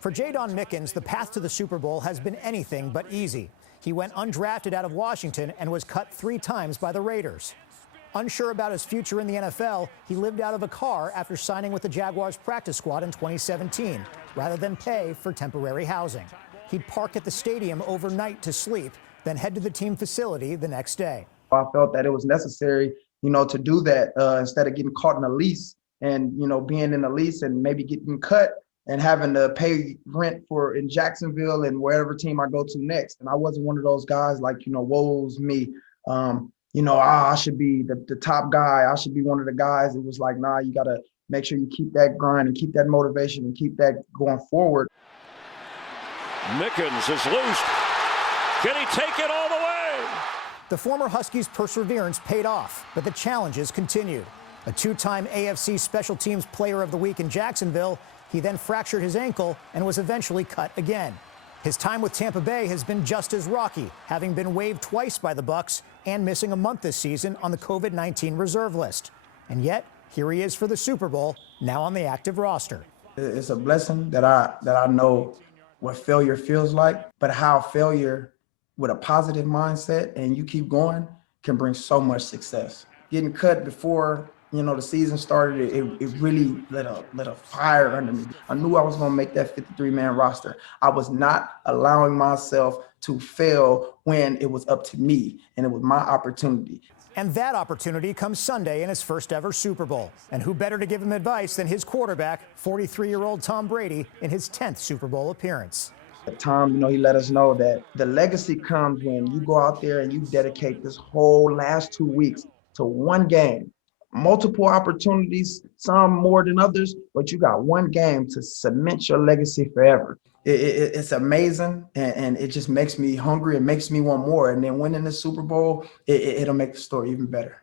For Jaydon Mickens, the path to the Super Bowl has been anything but easy. He went undrafted out of Washington and was cut 3 times by the Raiders. Unsure about his future in the NFL, he lived out of a car after signing with the Jaguars practice squad in 2017, rather than pay for temporary housing. He'd park at the stadium overnight to sleep, then head to the team facility the next day. I felt that it was necessary, to do that instead of getting caught in a lease and, being in a lease and maybe getting cut and having to pay rent in Jacksonville and wherever team I go to next. And I wasn't one of those guys like, woe's me. I should be the top guy. I should be one of the guys. It was like, nah, you got to make sure you keep that grind and keep that motivation and keep that going forward. Mickens is loose. Can he take it all the way? The former Huskies' perseverance paid off, but the challenges continued. A 2-time AFC Special Teams Player of the Week in Jacksonville, he then fractured his ankle and was eventually cut again. His time with Tampa Bay has been just as rocky, having been waived twice by the Bucs and missing a month this season on the COVID-19 reserve list. And yet, here he is for the Super Bowl, now on the active roster. It's a blessing that I know what failure feels like, but how failure with a positive mindset and you keep going can bring so much success. Getting cut before the season started, it really lit a fire under me. I knew I was going to make that 53-man roster. I was not allowing myself to fail when it was up to me, and it was my opportunity. And that opportunity comes Sunday in his first ever Super Bowl. And who better to give him advice than his quarterback, 43-year-old Tom Brady, in his 10th Super Bowl appearance. Tom, he let us know that the legacy comes when you go out there and you dedicate this whole last 2 weeks to one game. Multiple opportunities, some more than others, but you got one game to cement your legacy forever. It's amazing, and it just makes me hungry. It makes me want more. And then winning the Super Bowl, it'll make the story even better.